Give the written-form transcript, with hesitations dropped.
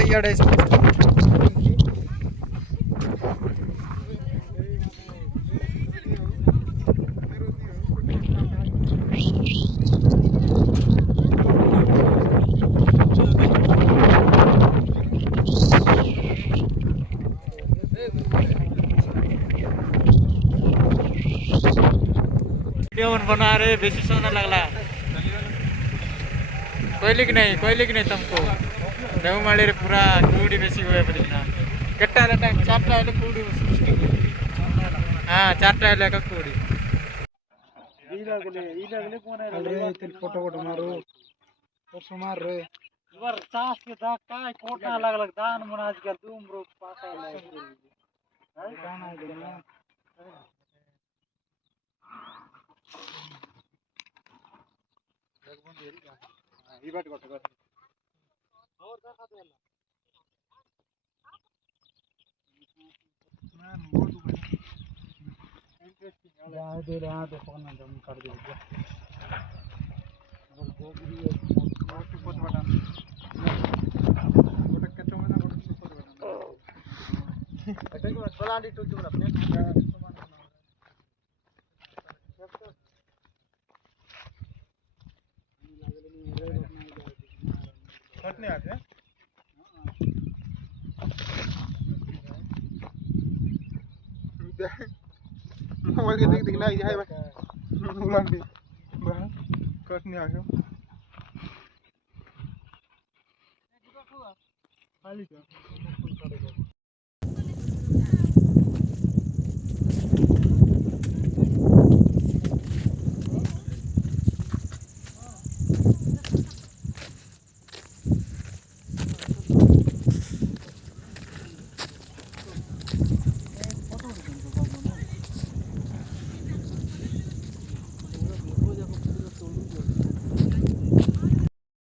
इडे बना रहे बेसी सोना लगला कोयली की नहीं तुमको देव माली रे पूरा कूड़ी बेसी हुए बदलना केट्टा टाइम चारटा आले कूड़ी हां चारटा आले का कूड़ी ई लगले कोन है रे तेल फोटो मारो और सुमार रे इवर चास के दा काय कोटा लगलक दान मन आजकल तुम रो पासा है दान आ देना ಈ ಬಾಟಿ ಕೊಟ್ಟು ಬರ್ और देखा दे ನಾನು ಓದು ಬನ್ನಿ ಇಂಟ್ರೆಸ್ಟಿಂಗ್ ಯಾ दे फोन ना हम कर दे और गोगरी मोटू कोट बटन कोट के चोमना कोट कोट बटन अटे को बलाडी टू तुम अपने कटने आते हैं मोबाइल के देख ना ये है लंबी बाहर कटने आ गया खाली क्या